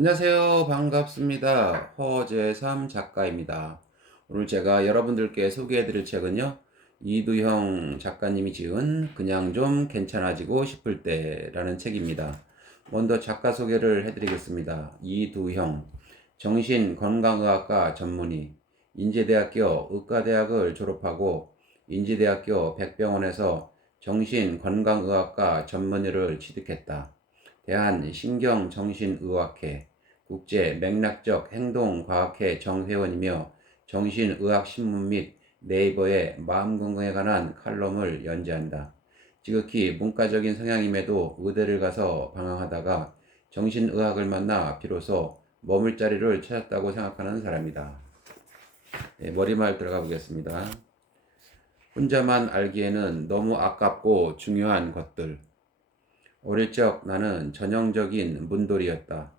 안녕하세요. 반갑습니다. 허재삼 작가입니다. 오늘 제가 여러분들께 소개해드릴 책은요, 이두형 작가님이 지은 그냥 좀 괜찮아지고 싶을 때라는 책입니다. 먼저 작가 소개를 해드리겠습니다. 이두형, 정신건강의학과 전문의, 인제대학교 의과대학을 졸업하고 인제대학교 백병원에서 정신건강의학과 전문의를 취득했다. 대한신경정신의학회, 국제맥락적 행동과학회 정회원이며 정신의학신문 및 네이버의 마음건강에 관한 칼럼을 연재한다. 지극히 문과적인 성향임에도 의대를 가서 방황하다가 정신의학을 만나 비로소 머물 자리를 찾았다고 생각하는 사람이다. 네, 머리말 들어가 보겠습니다. 혼자만 알기에는 너무 아깝고 중요한 것들. 어릴 적 나는 전형적인 문돌이였다.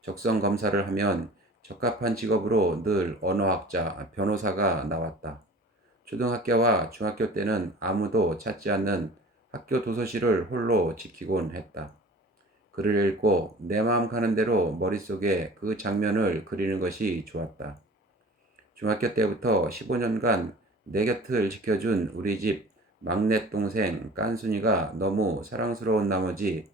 적성 검사를 하면 적합한 직업으로 늘 언어학자, 변호사가 나왔다. 초등학교와 중학교 때는 아무도 찾지 않는 학교 도서실을 홀로 지키곤 했다. 글을 읽고 내 마음 가는 대로 머릿속에 그 장면을 그리는 것이 좋았다. 중학교 때부터 15년간 내 곁을 지켜준 우리 집 막내 동생 깐순이가 너무 사랑스러운 나머지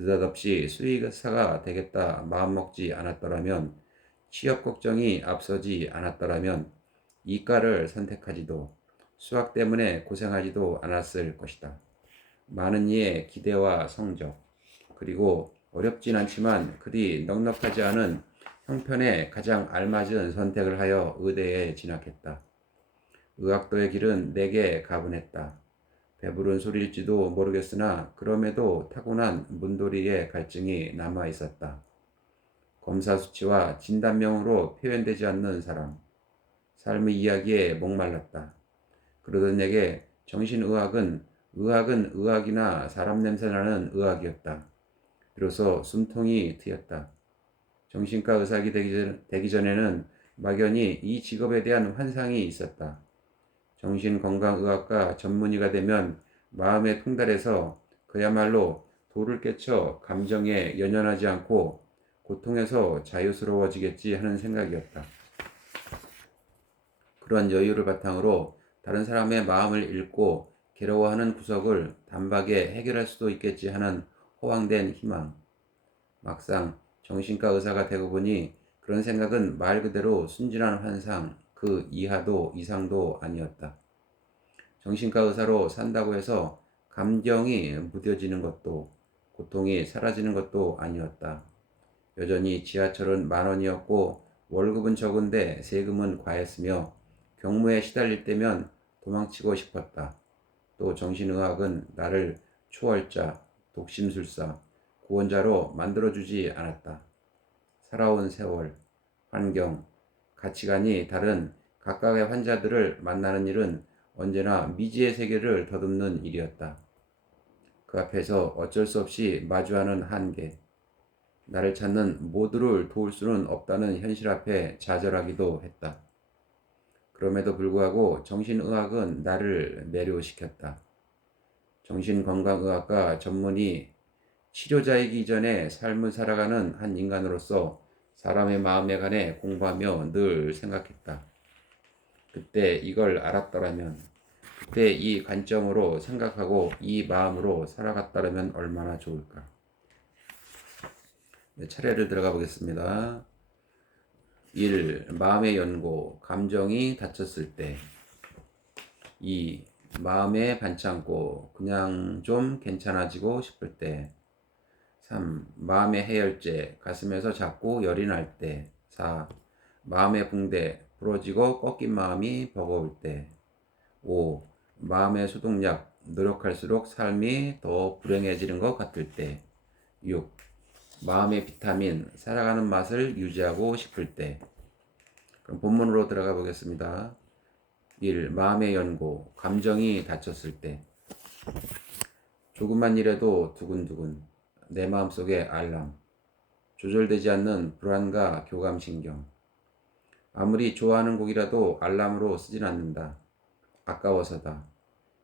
느닷없이 수의사가 되겠다 마음먹지 않았더라면, 취업 걱정이 앞서지 않았더라면 이과를 선택하지도, 수학 때문에 고생하지도 않았을 것이다. 많은 이의 기대와 성적, 그리고 어렵진 않지만 그리 넉넉하지 않은 형편에 가장 알맞은 선택을 하여 의대에 진학했다. 의학도의 길은 내게 가분했다. 배부른 소리일지도 모르겠으나 그럼에도 타고난 문도리의 갈증이 남아 있었다. 검사 수치와 진단명으로 표현되지 않는 사람, 삶의 이야기에 목말랐다. 그러던 내게 의학은 의학이나 사람 냄새나는 의학이었다. 비로소 숨통이 트였다. 정신과 의사가 되기 전에는 막연히 이 직업에 대한 환상이 있었다. 정신건강의학과 전문의가 되면 마음의 통달에서 그야말로 도를 깨쳐 감정에 연연하지 않고 고통에서 자유스러워지겠지 하는 생각이었다. 그런 여유를 바탕으로 다른 사람의 마음을 읽고 괴로워하는 구석을 단박에 해결할 수도 있겠지 하는 허황된 희망. 막상 정신과 의사가 되고 보니 그런 생각은 말 그대로 순진한 환상, 그 이하도 이상도 아니었다. 정신과 의사로 산다고 해서 감정이 무뎌지는 것도 고통이 사라지는 것도 아니었다. 여전히 지하철은 10,000원이었고 월급은 적은데 세금은 과했으며 경무에 시달릴 때면 도망치고 싶었다. 또 정신의학은 나를 초월자, 독심술사, 구원자로 만들어주지 않았다. 살아온 세월, 환경, 가치관이 다른 각각의 환자들을 만나는 일은 언제나 미지의 세계를 더듬는 일이었다. 그 앞에서 어쩔 수 없이 마주하는 한계, 나를 찾는 모두를 도울 수는 없다는 현실 앞에 좌절하기도 했다. 그럼에도 불구하고 정신의학은 나를 매료시켰다. 정신건강의학과 전문의, 치료자이기 전에 삶을 살아가는 한 인간으로서 사람의 마음에 관해 공부하며 늘 생각했다. 그때 이걸 알았더라면, 그때 이 관점으로 생각하고 이 마음으로 살아갔더라면 얼마나 좋을까. 네, 차례를 들어가 보겠습니다. 1. 마음의 연고, 감정이 다쳤을 때. 2. 마음에 반창고, 그냥 좀 괜찮아지고 싶을 때. 3. 마음의 해열제, 가슴에서 자꾸 열이 날 때. 4. 마음의 붕대, 부러지고 꺾인 마음이 버거울 때. 5. 마음의 소독약, 노력할수록 삶이 더 불행해지는 것 같을 때. 6. 마음의 비타민, 살아가는 맛을 유지하고 싶을 때. 그럼 본문으로 들어가 보겠습니다. 1. 마음의 연고, 감정이 다쳤을 때. 조금만 일해도 두근두근, 내 마음속에 알람, 조절되지 않는 불안과 교감신경. 아무리 좋아하는 곡이라도 알람으로 쓰진 않는다. 아까워서다.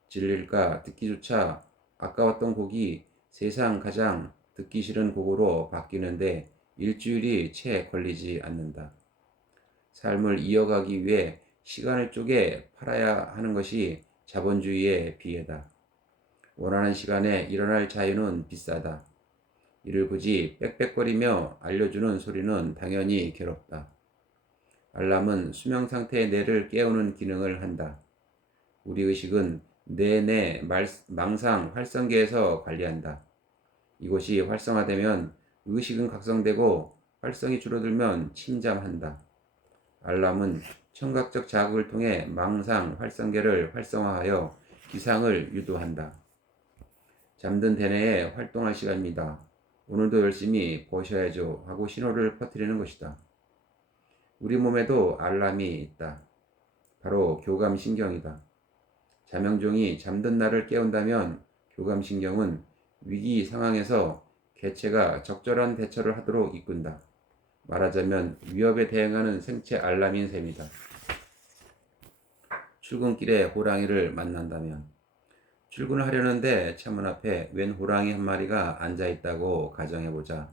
질릴까 듣기조차 아까웠던 곡이 세상 가장 듣기 싫은 곡으로 바뀌는데 일주일이 채 걸리지 않는다. 삶을 이어가기 위해 시간을 쪼개 팔아야 하는 것이 자본주의의 비애다. 원하는 시간에 일어날 자유는 비싸다. 이를 굳이 빽빽거리며 알려주는 소리는 당연히 괴롭다. 알람은 수면 상태의 뇌를 깨우는 기능을 한다. 우리 의식은 뇌내 망상 활성계에서 관리한다. 이곳이 활성화되면 의식은 각성되고 활성이 줄어들면 침잠한다. 알람은 청각적 자극을 통해 망상 활성계를 활성화하여 기상을 유도한다. 잠든 대뇌에 활동할 시간입니다. 오늘도 열심히 보셔야죠 하고 신호를 퍼뜨리는 것이다. 우리 몸에도 알람이 있다. 바로 교감신경이다. 자명종이 잠든 나를 깨운다면 교감신경은 위기 상황에서 개체가 적절한 대처를 하도록 이끈다. 말하자면 위협에 대응하는 생체 알람인 셈이다. 출근길에 호랑이를 만난다면 출근을 하려는데 차문 앞에 웬 호랑이 한 마리가 앉아있다고 가정해보자.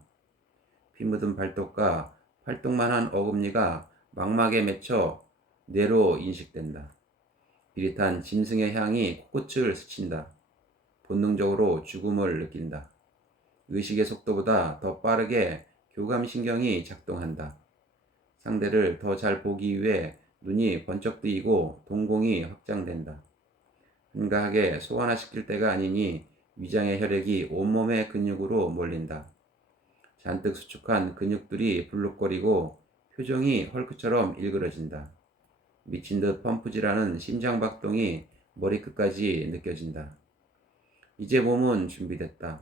피 묻은 발톱과 팔뚝만한 어금니가 망막에 맺혀 뇌로 인식된다. 비릿한 짐승의 향이 코끝을 스친다. 본능적으로 죽음을 느낀다. 의식의 속도보다 더 빠르게 교감신경이 작동한다. 상대를 더 잘 보기 위해 눈이 번쩍 뜨이고 동공이 확장된다. 한가하게 소환화시킬 때가 아니니 위장의 혈액이 온몸의 근육으로 몰린다. 잔뜩 수축한 근육들이 불룩거리고 표정이 헐크처럼 일그러진다. 미친 듯 펌프질하는 심장박동이 머리끝까지 느껴진다. 이제 몸은 준비됐다.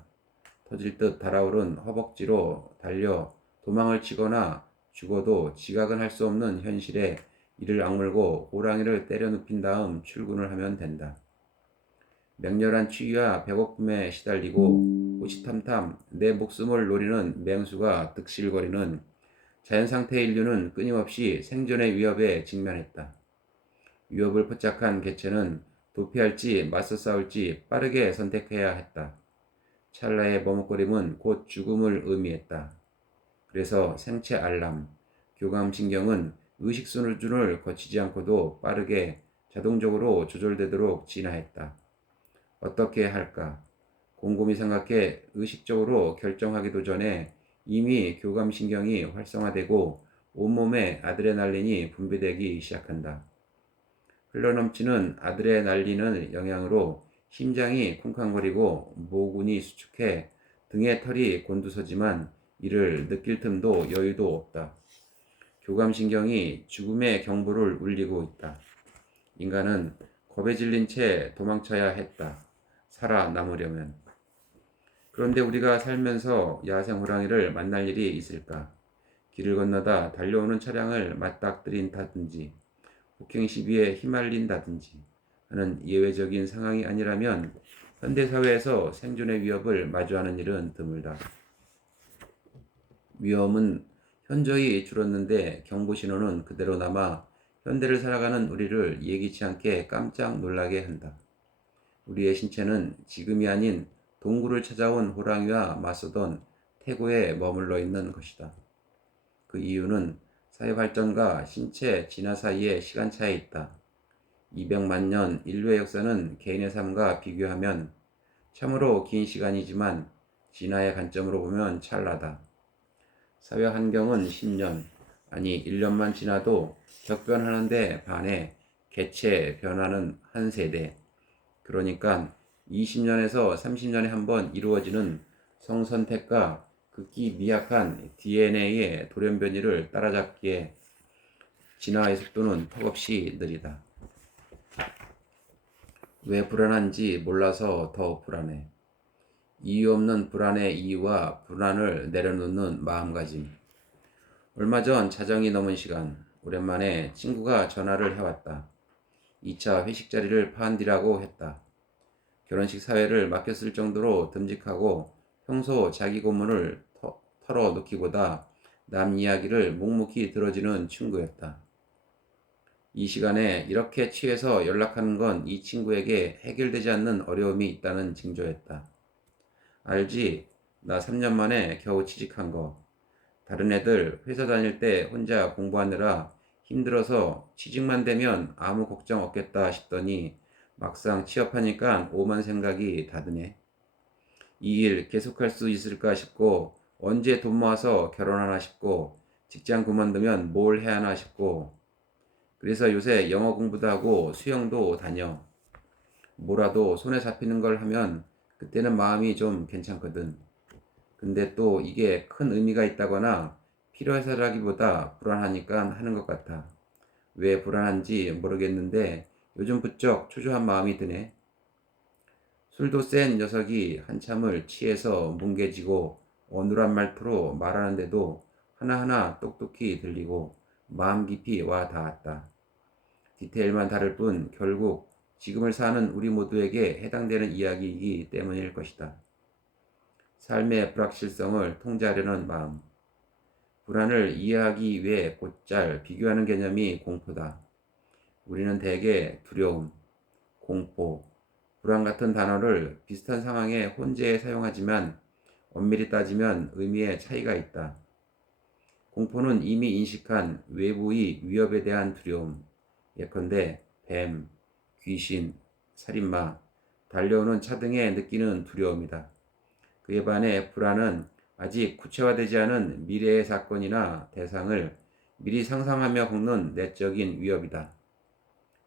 터질 듯 달아오른 허벅지로 달려 도망을 치거나 죽어도 지각은 할 수 없는 현실에 이를 악물고 호랑이를 때려 눕힌 다음 출근을 하면 된다. 맹렬한 추위와 배고픔에 시달리고 호시탐탐 내 목숨을 노리는 맹수가 득실거리는 자연상태의 인류는 끊임없이 생존의 위협에 직면했다. 위협을 포착한 개체는 도피할지 맞서 싸울지 빠르게 선택해야 했다. 찰나의 머뭇거림은 곧 죽음을 의미했다. 그래서 생체 알람, 교감신경은 의식 수준을 거치지 않고도 빠르게 자동적으로 조절되도록 진화했다. 어떻게 할까? 곰곰이 생각해 의식적으로 결정하기도 전에 이미 교감신경이 활성화되고 온몸에 아드레날린이 분비되기 시작한다. 흘러넘치는 아드레날린의 영향으로 심장이 쿵쾅거리고 모근이 수축해 등에 털이 곤두서지만 이를 느낄 틈도 여유도 없다. 교감신경이 죽음의 경보를 울리고 있다. 인간은 겁에 질린 채 도망쳐야 했다. 살아남으려면. 그런데 우리가 살면서 야생 호랑이를 만날 일이 있을까? 길을 건너다 달려오는 차량을 맞닥뜨린다든지 폭행 시비에 휘말린다든지 하는 예외적인 상황이 아니라면 현대사회에서 생존의 위협을 마주하는 일은 드물다. 위험은 현저히 줄었는데 경보신호는 그대로 남아 현대를 살아가는 우리를 예기치 않게 깜짝 놀라게 한다. 우리의 신체는 지금이 아닌 동굴을 찾아온 호랑이와 맞서던 태고에 머물러 있는 것이다. 그 이유는 사회 발전과 신체 진화 사이의 시간차에 있다. 200만 년 인류의 역사는 개인의 삶과 비교하면 참으로 긴 시간이지만 진화의 관점으로 보면 찰나다. 사회 환경은 10년, 아니 1년만 지나도 격변하는데 반해 개체 변화는 한 세대, 그러니까 20년에서 30년에 한 번 이루어지는 성선택과 극히 미약한 DNA의 돌연변이를 따라잡기에 진화의 속도는 턱없이 느리다. 왜 불안한지 몰라서 더 불안해. 이유 없는 불안의 이유와 불안을 내려놓는 마음가짐. 얼마 전 자정이 넘은 시간, 오랜만에 친구가 전화를 해왔다. 2차 회식 자리를 파한 뒤라고 했다. 결혼식 사회를 맡겼을 정도로 듬직하고 평소 자기 고문을 털어놓기보다 남 이야기를 묵묵히 들어주는 친구였다. 이 시간에 이렇게 취해서 연락하는 건 이 친구에게 해결되지 않는 어려움이 있다는 징조였다. 알지? 나 3년 만에 겨우 취직한 거. 다른 애들 회사 다닐 때 혼자 공부하느라 힘들어서 취직만 되면 아무 걱정 없겠다 싶더니 막상 취업하니까 오만 생각이 다 드네. 이 일 계속할 수 있을까 싶고 언제 돈 모아서 결혼하나 싶고 직장 그만두면 뭘 해야 하나 싶고 그래서 요새 영어 공부도 하고 수영도 다녀. 뭐라도 손에 잡히는 걸 하면 그때는 마음이 좀 괜찮거든. 근데 또 이게 큰 의미가 있다거나 필요해서라기보다 불안하니까 하는 것 같아. 왜 불안한지 모르겠는데 요즘 부쩍 초조한 마음이 드네. 술도 센 녀석이 한참을 취해서 뭉개지고 어눌한 말투로 말하는데도 하나하나 똑똑히 들리고 마음 깊이 와 닿았다. 디테일만 다를 뿐 결국 지금을 사는 우리 모두에게 해당되는 이야기이기 때문일 것이다. 삶의 불확실성을 통제하려는 마음. 불안을 이해하기 위해 곧잘 비교하는 개념이 공포다. 우리는 대개 두려움, 공포, 불안 같은 단어를 비슷한 상황에 혼재해 사용하지만 엄밀히 따지면 의미의 차이가 있다. 공포는 이미 인식한 외부의 위협에 대한 두려움, 예컨대 뱀, 귀신, 살인마, 달려오는 차 등에 느끼는 두려움이다. 그에 반해 불안은 아직 구체화되지 않은 미래의 사건이나 대상을 미리 상상하며 겪는 내적인 위협이다.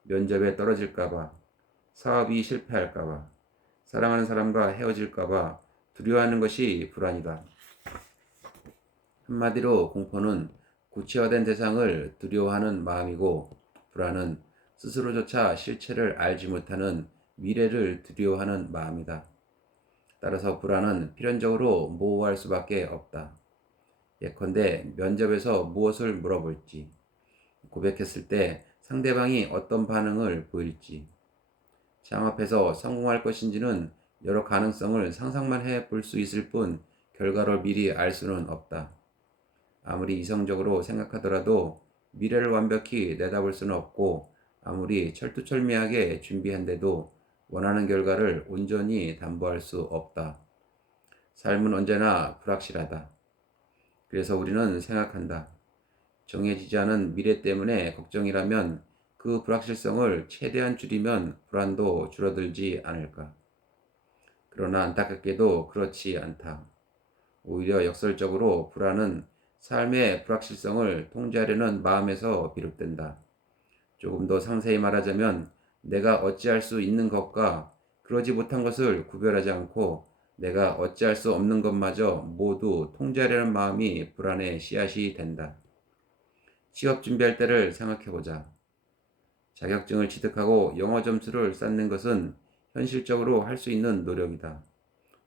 면접에 떨어질까봐, 사업이 실패할까봐, 사랑하는 사람과 헤어질까봐 두려워하는 것이 불안이다. 한마디로 공포는 구체화된 대상을 두려워하는 마음이고 불안은 스스로조차 실체를 알지 못하는 미래를 두려워하는 마음이다. 따라서 불안은 필연적으로 모호할 수밖에 없다. 예컨대 면접에서 무엇을 물어볼지, 고백했을 때 상대방이 어떤 반응을 보일지, 창업해서 성공할 것인지는 여러 가능성을 상상만 해볼 수 있을 뿐 결과를 미리 알 수는 없다. 아무리 이성적으로 생각하더라도 미래를 완벽히 내다볼 수는 없고 아무리 철두철미하게 준비한데도 원하는 결과를 온전히 담보할 수 없다. 삶은 언제나 불확실하다. 그래서 우리는 생각한다. 정해지지 않은 미래 때문에 걱정이라면 그 불확실성을 최대한 줄이면 불안도 줄어들지 않을까. 그러나 안타깝게도 그렇지 않다. 오히려 역설적으로 불안은 삶의 불확실성을 통제하려는 마음에서 비롯된다. 조금 더 상세히 말하자면 내가 어찌할 수 있는 것과 그러지 못한 것을 구별하지 않고 내가 어찌할 수 없는 것마저 모두 통제하려는 마음이 불안의 씨앗이 된다. 취업 준비할 때를 생각해보자. 자격증을 취득하고 영어 점수를 쌓는 것은 현실적으로 할 수 있는 노력이다.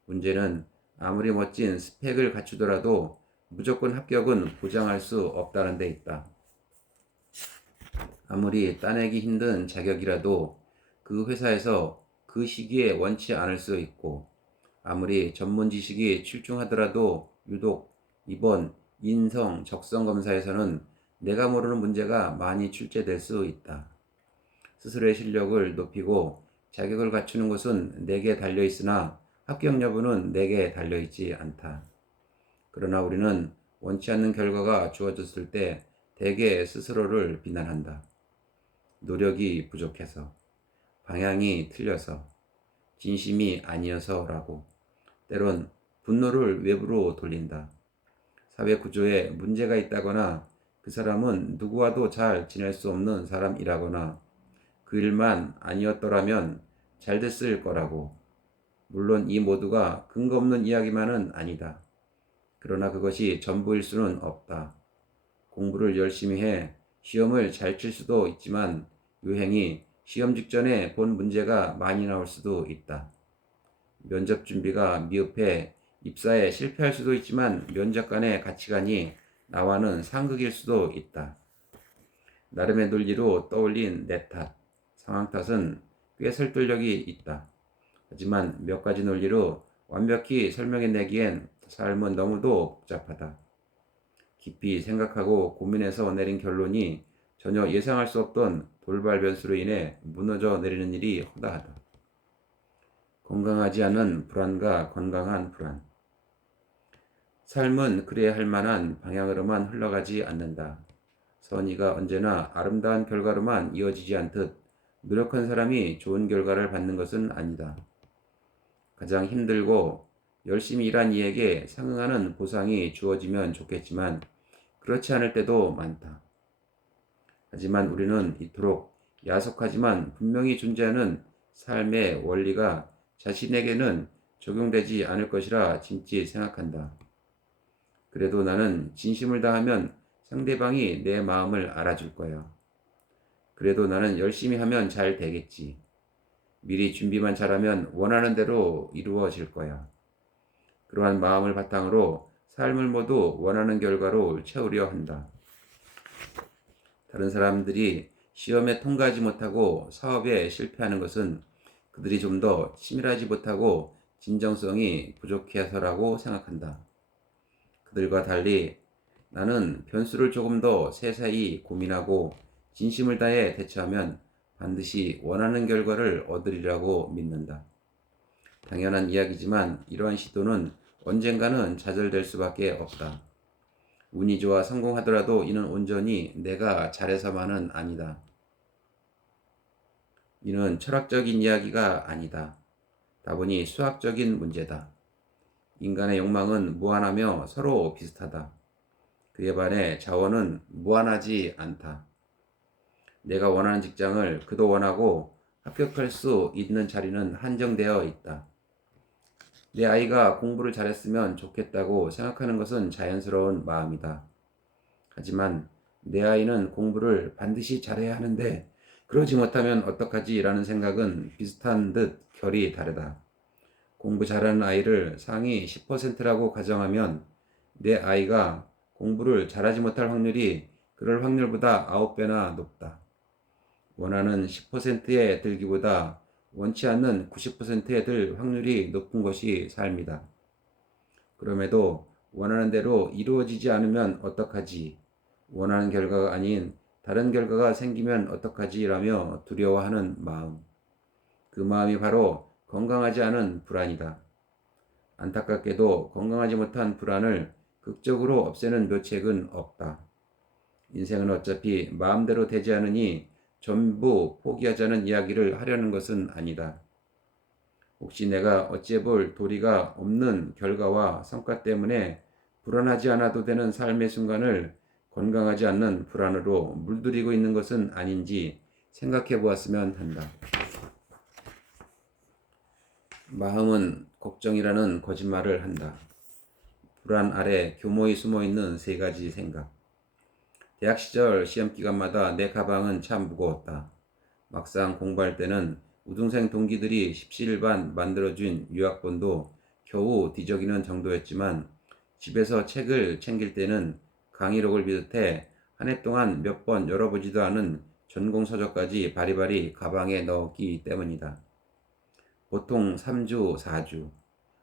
문제는 아무리 멋진 스펙을 갖추더라도 무조건 합격은 보장할 수 없다는 데 있다. 아무리 따내기 힘든 자격이라도 그 회사에서 그 시기에 원치 않을 수 있고 아무리 전문 지식이 출중하더라도 유독 이번 인성 적성 검사에서는 내가 모르는 문제가 많이 출제될 수 있다. 스스로의 실력을 높이고 자격을 갖추는 것은 내게 달려있으나 합격 여부는 내게 달려있지 않다. 그러나 우리는 원치 않는 결과가 주어졌을 때 대개 스스로를 비난한다. 노력이 부족해서, 방향이 틀려서, 진심이 아니어서라고. 때론 분노를 외부로 돌린다. 사회 구조에 문제가 있다거나 그 사람은 누구와도 잘 지낼 수 없는 사람이라거나 그 일만 아니었더라면 잘 됐을 거라고. 물론 이 모두가 근거 없는 이야기만은 아니다. 그러나 그것이 전부일 수는 없다. 공부를 열심히 해 시험을 잘 칠 수도 있지만 유행이 시험 직전에 본 문제가 많이 나올 수도 있다. 면접 준비가 미흡해 입사에 실패할 수도 있지만 면접 간의 가치관이 나와는 상극일 수도 있다. 나름의 논리로 떠올린 내 탓, 상황 탓은 꽤 설득력이 있다. 하지만 몇 가지 논리로 완벽히 설명해내기엔 삶은 너무도 복잡하다. 깊이 생각하고 고민해서 내린 결론이 전혀 예상할 수 없던 돌발 변수로 인해 무너져 내리는 일이 허다하다. 건강하지 않은 불안과 건강한 불안. 삶은 그래야 할 만한 방향으로만 흘러가지 않는다. 선의가 언제나 아름다운 결과로만 이어지지 않듯 노력한 사람이 좋은 결과를 받는 것은 아니다. 가장 힘들고 열심히 일한 이에게 상응하는 보상이 주어지면 좋겠지만 그렇지 않을 때도 많다. 하지만 우리는 이토록 야속하지만 분명히 존재하는 삶의 원리가 자신에게는 적용되지 않을 것이라 진지 생각한다. 그래도 나는 진심을 다하면 상대방이 내 마음을 알아줄 거야. 그래도 나는 열심히 하면 잘 되겠지. 미리 준비만 잘하면 원하는 대로 이루어질 거야. 그러한 마음을 바탕으로 삶을 모두 원하는 결과로 채우려 한다. 다른 사람들이 시험에 통과하지 못하고 사업에 실패하는 것은 그들이 좀 더 치밀하지 못하고 진정성이 부족해서라고 생각한다. 그들과 달리 나는 변수를 조금 더 세세히 고민하고 진심을 다해 대처하면 반드시 원하는 결과를 얻으리라고 믿는다. 당연한 이야기지만 이러한 시도는 언젠가는 좌절될 수밖에 없다. 운이 좋아 성공하더라도 이는 온전히 내가 잘해서만은 아니다. 이는 철학적인 이야기가 아니다. 다분히 수학적인 문제다. 인간의 욕망은 무한하며 서로 비슷하다. 그에 반해 자원은 무한하지 않다. 내가 원하는 직장을 그도 원하고 합격할 수 있는 자리는 한정되어 있다. 내 아이가 공부를 잘했으면 좋겠다고 생각하는 것은 자연스러운 마음이다. 하지만 내 아이는 공부를 반드시 잘해야 하는데 그러지 못하면 어떡하지? 라는 생각은 비슷한 듯 결이 다르다. 공부 잘하는 아이를 상위 10%라고 가정하면 내 아이가 공부를 잘하지 못할 확률이 그럴 확률보다 9배나 높다. 원하는 10%에 들기보다 원치 않는 90%에 들 확률이 높은 것이 삶이다. 그럼에도 원하는 대로 이루어지지 않으면 어떡하지? 원하는 결과가 아닌 다른 결과가 생기면 어떡하지? 라며 두려워하는 마음. 그 마음이 바로 건강하지 않은 불안이다. 안타깝게도 건강하지 못한 불안을 극적으로 없애는 묘책은 없다. 인생은 어차피 마음대로 되지 않으니 전부 포기하자는 이야기를 하려는 것은 아니다. 혹시 내가 어찌해볼 도리가 없는 결과와 성과 때문에 불안하지 않아도 되는 삶의 순간을 건강하지 않는 불안으로 물들이고 있는 것은 아닌지 생각해 보았으면 한다. 마음은 걱정이라는 거짓말을 한다. 불안 아래 교모히 숨어있는 세 가지 생각. 대학 시절 시험 기간마다 내 가방은 참 무거웠다. 막상 공부할 때는 우등생 동기들이 십시일반 만들어준 유학본도 겨우 뒤적이는 정도였지만 집에서 책을 챙길 때는 강의록을 비롯해 한 해 동안 몇 번 열어보지도 않은 전공서적까지 바리바리 가방에 넣었기 때문이다. 보통 3주, 4주,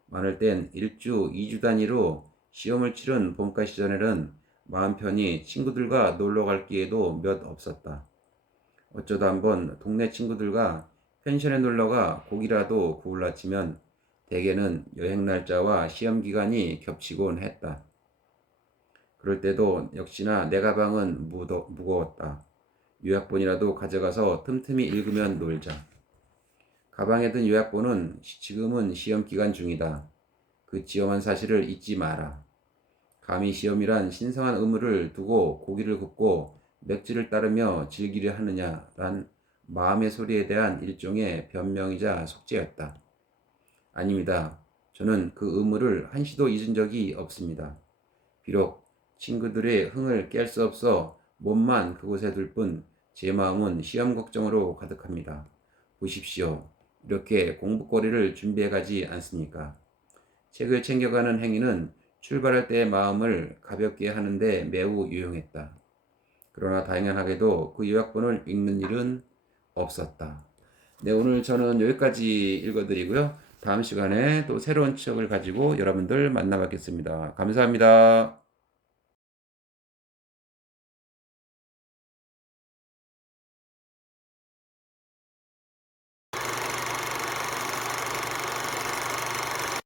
많을 땐 1주, 2주 단위로 시험을 치른 본과 시절에는 마음 편히 친구들과 놀러 갈 기회도 몇 없었다. 어쩌다 한번 동네 친구들과 펜션에 놀러가 고기라도 구울라 치면 대개는 여행 날짜와 시험 기간이 겹치곤 했다. 그럴 때도 역시나 내 가방은 무거웠다. 요약본이라도 가져가서 틈틈이 읽으면 놀자. 가방에 든 요약본은 지금은 시험 기간 중이다. 그 지엄한 사실을 잊지 마라. 감히 시험이란 신성한 의무를 두고 고기를 굽고 맥주를 따르며 즐기려 하느냐란 마음의 소리에 대한 일종의 변명이자 속죄였다. 아닙니다. 저는 그 의무를 한시도 잊은 적이 없습니다. 비록 친구들의 흥을 깰 수 없어 몸만 그곳에 둘 뿐 제 마음은 시험 걱정으로 가득합니다. 보십시오. 이렇게 공부거리를 준비해 가지 않습니까? 책을 챙겨가는 행위는 출발할 때의 마음을 가볍게 하는데 매우 유용했다. 그러나 당연하게도 그 요약본을 읽는 일은 없었다. 네, 오늘 저는 여기까지 읽어드리고요. 다음 시간에 또 새로운 책을 가지고 여러분들 만나 뵙겠습니다. 감사합니다.